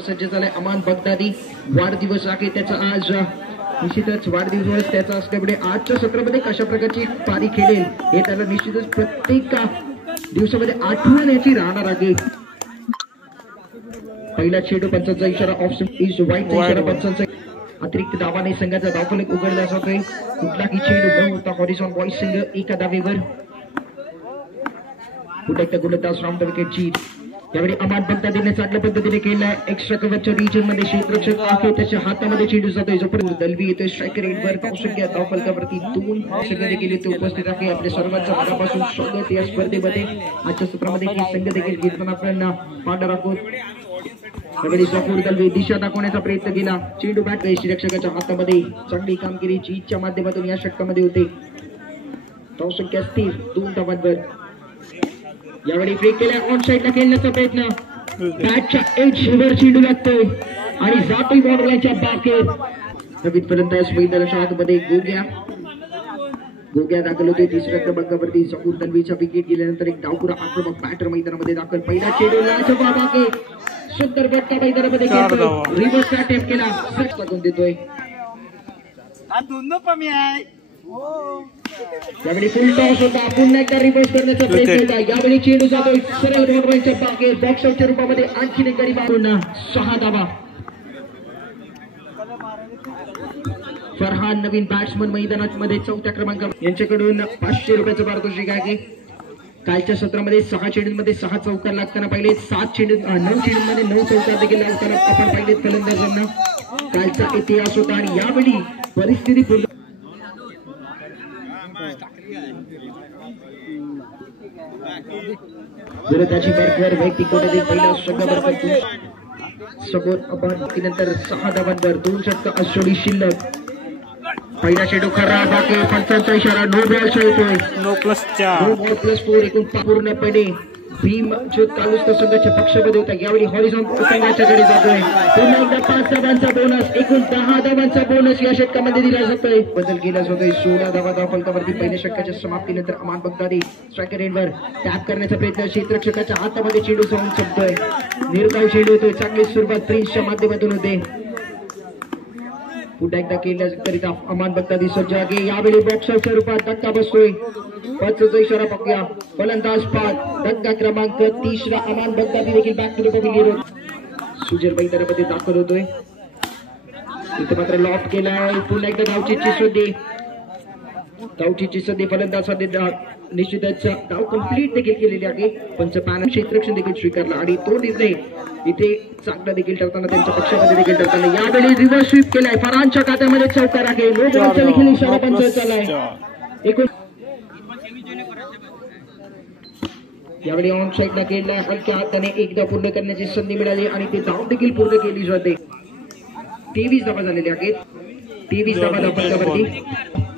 सज्ज झालाय अमान बगदादी. वाढदिवस आहे त्याचा आज. निश्चितच वाढदिवस त्याचा असल्यामुळे आजच्या सत्रामध्ये कशा प्रकारची पारी खेळेल हे त्याला निश्चितच प्रत्येक दिवसामध्ये आठवण याची राहणार आहे. पहिला चेंडू पंचांचा इशारा ऑफ इज वाईटचा इशारा पंचांचा. अतिरिक्त दाबाने संघाचा धावफलक उघडला जातोय. कुठलाही चेंडू न होता हॉरिझॉन बॉईज संघ एका धावेवर. पुढे एकदा गोलंदाज राऊंड द विकेट जीत. यावेळी अमान बगदादीने चांगल्या पद्धतीने केलाय. एक्स्ट्रा कव्हरच्या रिजन मध्ये क्षेत्ररक्षक आहे त्याच्या हातामध्ये चेंडू जातोय. जोपर्यंत दलवी येतोय स्ट्रायकर एंडवर धावसंख्या धावफलकावरती 2 संघ देखील इथे उपस्थित आहे. आपल्या सर्वांचं मनापासून स्वागत या स्पर्धेमध्ये. आजच्या सत्रामध्ये ही संघ देखील घेताना आपण पाहणार आहोत. यावेळी जफूर दलवी दिशा दाखवण्याचा प्रयत्न केला. चेंडू बॅट क्षेत्ररक्षकाच्या हातामध्ये. चांगली कामगिरी जीतच्या माध्यमातून या षटकामध्ये होते. धावसंख्या स्थिर 2 धावांवर. यावेळी ब्रेक केला. ऑन साईडला खेळण्याचा प्रयत्न. बॅटच्या एजवर चेंडू लागतोय आणि जातोय बॉर्डरलाईनच्या बाहेर. नवीन फलंदाज मैदानाच्या आतमध्ये गोग्या दाखल होते. तिसऱ्या क्रमांकावरती जफूर दलवीचा विकेट गेल्यानंतर एक डावपुरा आक्रमक बॅटर मैदानामध्ये दाखल. पहिला चेंडू लाजवाब आहे. सुंदर फटका मैदानामध्ये खेळतोय. रिव्हर्स अटेम्प्ट केला. सच टाकून देतोय. यावेळी फुल टॉस होता. पुन्हा एकदा रिव्हर्स करण्याचा प्रयत्न होता. यावेळी चेंडू जातोय सरळ बॉर्डरलाईनच्या बाहेर. बॉक्स आउटच्या रूपामध्ये आणखीन एक गडी मारून 6 धावा. फरहान नवीन बॅट्समन मैदानामध्ये 4थ्या क्रमांकावर. यांच्याकडून 500 रुपयाचं पारितोषिक आहे. कालच्या सत्रामध्ये 6 चेंडूंमध्ये 6 चौकार लागताना पाहिले. 9 चेंडूंमध्ये 9 चौकार देखील लागताना आपण पाहिलेत फलंदाजांना. कालचा इतिहास होता आणि यावेळी परिस्थिती विरोधाची बॅटवर वैयक्तिक गोलंदाजी पहिल्या षटकावर समोर आपण नंतर 6 धावांवर 2 षटक अश्वडी शिल्लक. पहिला चेंडू खराब आहे. पंचांचा इशारा नो बॉलचा येतोय. नो बॉल +4 एकूण पूर्णपणे भीम जो तालुका संघाच्या पक्षामध्ये होता. यावेळी हॉरिझॉन संघाच्याकडे जातोय. पुन्हा एकदा 5 धावांचा बोनस. एकूण 10 धावांचा बोनस या षटकामध्ये दिला जातोय. बदल केला जातोय. 16 धावा धावफलकावरती. पहिल्या षटकाच्या समाप्तीनंतर अमान बगदादी स्ट्रायकर एंडवर टॅप करण्याचा प्रयत्न. क्षेत्ररक्षकाच्या हातामध्ये चेंडू जाऊन चुकतोय. निर्धाव चेंडू होतोय. चांगली सुरुवात प्रिन्सच्या माध्यमातून होते. पुन्हा एकदा केल्याकरिता अमान बगदादी सज्ज आहे. यावेळी बॉक्स आउटच्या रूपात धक्का बसतोय. 5चा इशारा पक्या. फलंदाज 5. धक्का क्रमांक 3 अमान बगदादी देखील बॅक टू द पॉइंट. सुजल मैदानामध्ये दाखल होतोय. इथे मात्र लॉफ्ट केलाय. पुन्हा एकदा धावचीची संधी फलंदाज निश्चितच धाव कंप्लीट देखील केलेली आहे. पंचपॅनल क्षेत्ररक्षण देखील स्वीकारला आणि तो निर्णय इथे चांगला देखील ठरताना त्यांच्या पक्षामध्ये देखील ठरताना. यावेळी रिव्हर्स स्वीप केलाय. फरहानच्या खात्यामध्ये चौकार आहे. नो बॉलचा देखील इशारा पंच चाललाय. एकूण यावेळी ऑन साईडला खेळलाय. हलक्या हाताने एकदा पूर्ण करण्याची संधी मिळाली आणि ती धाव देखील पूर्ण केली जाते. 23 धावा झालेल्या आहेत. 23 धावा धावफलकावरती.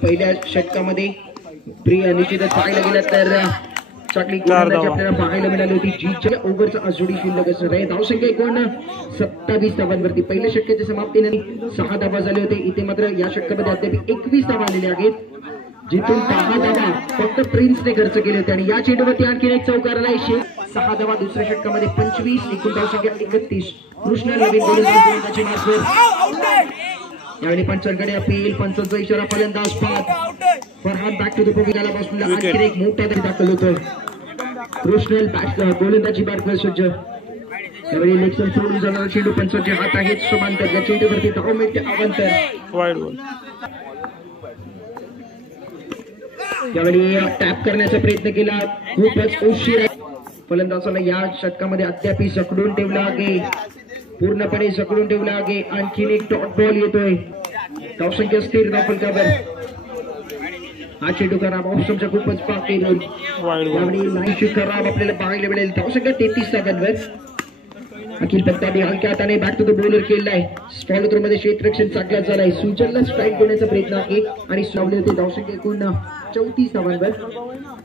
पहिल्या षटकामध्ये निश्चितच पाहायला गेलं तर चांगली गोलंदाजी आपल्याला पाहायला मिळाली होती. जीतच्या ओव्हरचा अजोडी शिल्लक असणार आहे. धावसंख्या एकूण 27 धावांवरती. पहिल्या षटकाच्या समाप्तीने 6 धावा झाले होते. इथे मात्र या षटकामध्ये अद्याप 21 धावा आलेल्या आहेत. जिथून 10 धावा फक्त प्रिन्सने खर्च केले होते आणि या चेंडूवरती आणखी एक चौकार आलाय. 6 धावा. दुसऱ्या षटकामध्ये 25. एकूण धावसंख्या 31. कृष्ण नवीन गोलंदाजी मार्फत. यावेळी पंचांकडे अपील. पंचांचा इशारा. फलंदाज 5. Farhan back to the point बसला. आणखी एक मोठा दाखल होतोय. कृष्णल गोलंदाजी बॅटवर सज्ज. यावेळी लेक्चर सोडून जाणारा चेंडू पंचांचे हात आहेत समांतर. या चेंडूवरती 10 मिनिटे अवंतर. यावेळी टॅप करण्याचा प्रयत्न केला. खूपच उशीर. फलंदाजाला या षटकामध्ये अद्याप जखडून ठेवला आहे. पूर्णपणे जखडून ठेवला आहे. आणखीन एक डॉट बॉल येतोय. धावसंख्या स्थिर धावफलकावर. हा चेंडू खराब. ऑप्शनच्या खूपच पाक. यावेळी लाईनची खराब आपल्याला पाहायला मिळेल. धावसंख्या 33 धावांवर. अखिल बगदादी हलक्या हाताने बॅक टू द बॉलर केलाय. फॉलो थ्रो मध्ये क्षेत्ररक्षण चांगला झालाय. सुजलला स्ट्राईक देण्याचा प्रयत्न आहे आणि सावले होते. धावसंख्या एकूण 34 धावांवर.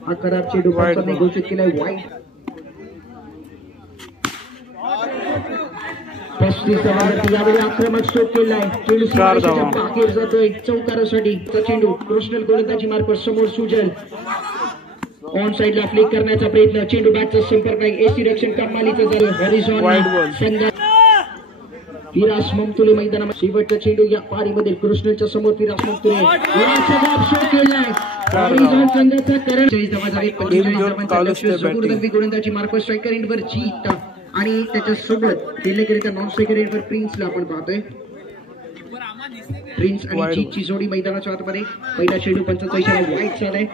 हा खराब चेंडू पंचाने घोषित केलाय. वाईट. 35 धावांवरती. यावेळी आक्रमक स्ट्रोक केलाय. चेंडू बाहेर जातोय चौकारासाठी. चेंडू कृष्णल गोलंदाजी मार्फत समोर सुजल. ऑन साइडला फ्लिक करण्याचा प्रयत्न. चेंडू बॅटचा संपर्क नाही. एसी रक्षण कमालीचा झालं. हॉरिझॉन संघ फिरास ममतुले मैदानामध्ये शेवटचा चेंडू या पारीमध्ये कृष्णच्या समोर फिरास ममतुले शॉट केलाय हॉरिझॉन संघाचा करण 40 धावा झाले 45 धावांचा लक्ष्य समोरदर्वी गोलंदाजी मार्को स्ट्रायकर एंडवर जीत आणि त्याच्यासोबत केलेकरिता नॉन स्ट्रायकर एंडवर प्रिन्सला आपण पाहतोय प्रिन्स आणि जीतची जोडी मैदानाच्या आतमध्ये पहिला चेंडू 45 वाईट झालाय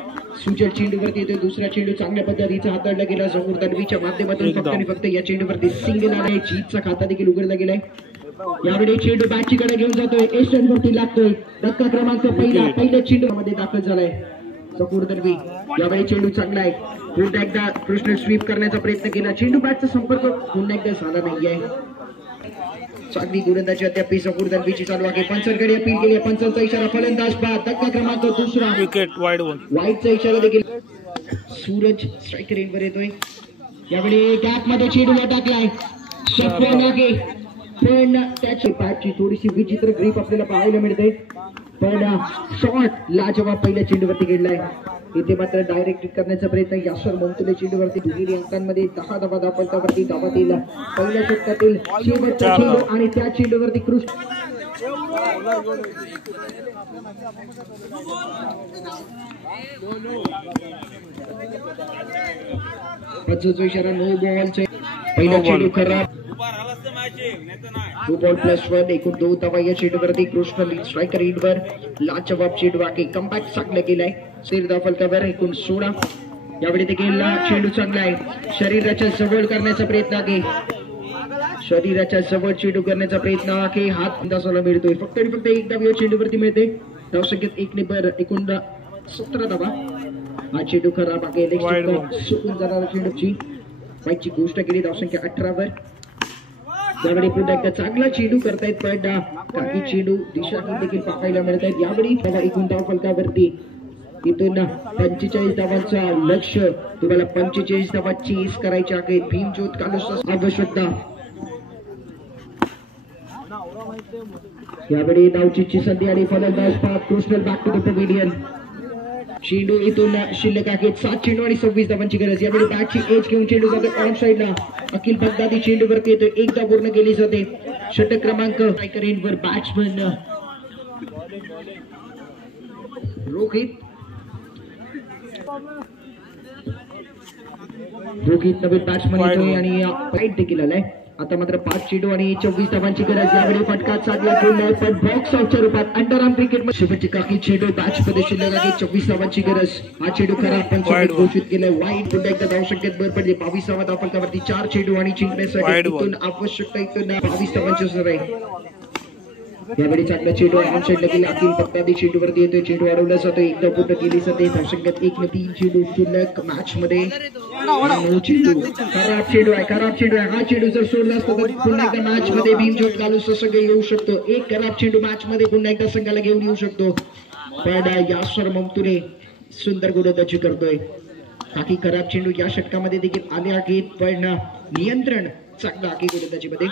सुजल चेंडूवरती येतोय दुसरा चेंडू चांगल्या पद्धतीचा हाताळला गेला समोर दर्वीच्या माध्यमातून फक्त आणि फक्त या चेंडूवरती सिंगल आलाय जीतचा खाता देखील उघडला गेलाय यावेळी चेंडू बॅटची कडे घेऊन जातोय एस्टन वरती लागतोय धक्का क्रमांक पहिल्या चेंडू मध्ये दाखल झालाय समोर दर्वी यावेळी चेंडू चांगला आहे पुन्हा एकदा कृष्ण स्वीप करण्याचा प्रयत्न केला चेंडू बॅटचा संपर्क पुन्हा एकदा झाला नाहीये चांगली गोलंदाजी अद्याप समोर दर्वीची चालू आहे पंचांकडे अपील केली पंचांचा इशारा फलंदाज बाद धक्का क्रमांक दुसरा विकेट वाईडचा इशारा देखील सूरज स्ट्रायकर एंडवर येतोय यावेळी गॅप मध्ये चेंडू टाकलाय शतके पण त्याची बॅटची थोडीशी विचित्र ग्रीप आपल्याला पाहायला मिळते पण शॉट लाजवाब पहिल्या चेंडूवरती गेलाय इथे मात्र डायरेक्ट करण्याचा प्रयत्न यासर ममतुले चेंडूवरती दुहेरी अंकांमध्ये 10 धावा दाखवतावरती धावातील पहिल्या षटकातील शेवटचा चेंडू आणि त्या चेंडूवरती कृष्ण इशारा नो बॉलचे पहिला चेंडू खराब 2 बॉल +1 एकूण 2 धावा या चेंडूवरती कृष्ण स्ट्रायकर एंडवर लाजवाब चेंडू आहे कमबॅक चांगला केलाय सिरदा फलकावर एकूण 16 यावेळी देखील चेंडू चांगला आहे शरीराच्या जवळ करण्याचा प्रयत्न आहे शरीराच्या जवळ चेंडू करण्याचा प्रयत्न आहे हात अंदाजाला मिळतोय फक्त आणि फक्त एक धाव या चेंडूवरती मिळते धावसंख्येत 1 ने एकूण 17 धावा हा चेंडू खराब आहे सुकून जाणारा चेंडूची वाईटची गोष्ट केली धावसंख्या 18 वर यावेळी पुन्हा एकदा चांगला चेंडू करतायत पण काही चेंडू दिशा देखील पाहायला मिळत आहेत यावेळी एकूण धाव फलकावरती इथून 45 धावांचा लक्ष्य तुम्हाला 45 धावा चेस करायचे आहे भीमज्योत कालुस आवश्यकता यावेळी धावचीची संधी आणि फलंदाज पाच कृष्णल बॅक टू द पवेलियन चेंडू इथून शिल्लक आहेत 7 चेंडू आणि 26 धावांची गरज यावेळी बॅटची एज घेऊन चेंडू जातो ऑन साईडला अखिल बगदादी चेंडूवरती येतो एकदा पूर्ण केली जाते षटक क्रमांक स्ट्रायकर एंडवर बॅट्समन रोहित नवीन बॅट्समन येतोय आणि फाईट देखील आलाय आता मात्र 5 चेंडू आणि 24 धावांची गरज यावेळी फटका चांगला खेळलाय पण बॉक्स आउटच्या रूपात अंडर आर्म क्रिकेट मध्ये शेवटचे काही चेंडू बॅच मध्ये शिल्लक आहे 24 धावांची गरज हा चेंडू खराब पण घोषित केलाय वाईट पुन्हा एकदा धावसंख्येत भर पडली 22 धावा फलकावरती 4 चेंडू आणि जिंकण्यासाठी इथून आवश्यकता इथून 22 धावांची सर आहे यावेळी चांगला चेंडू ऑन साईडला गेला अखिल बगदादी चेंडूवरती येतोय चेंडू अडवला जातो एकदा पूर्ण केली जाते धावसंख्येत 1 ने 3 चेंडू शिल्लक मॅच मध्ये चेंडू खराब चेंडू आहे हा चेंडू जर सोडला असतो तर पुन्हा एकदा मॅच मध्ये भीमज्योत कालुस संघ येऊ शकतो एक खराब चेंडू मॅच मध्ये पुन्हा एकदा संघाला घेऊन येऊ शकतो पण यासर ममतुरे सुंदर गोलंदाजी करतोय काही खराब चेंडू या षटकामध्ये देखील आले आहेत पण नियंत्रण चांगलं आहे गोलंदाजीमध्ये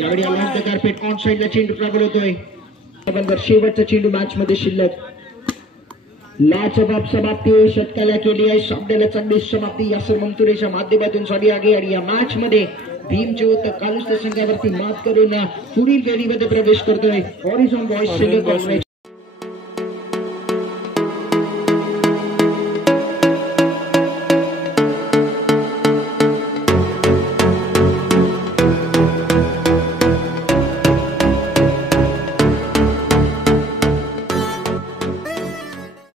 यावेळी ऑन द कार्पेट ऑन साईडला चेंडू ट्रॅव्हल होतोय शेवटचा चेंडू मॅच मध्ये शिल्लक लाजवाब समाप्ती षटकाला केली आहे सामन्याला चांगली समाप्ती यासर ममतुरेच्या माध्यमातून झाली आहे आणि या मॅच मध्ये भीमज्योत कालुस संघावरती मात करून पुढील फेरीमध्ये प्रवेश करतोय हॉरिझॉन बॉयज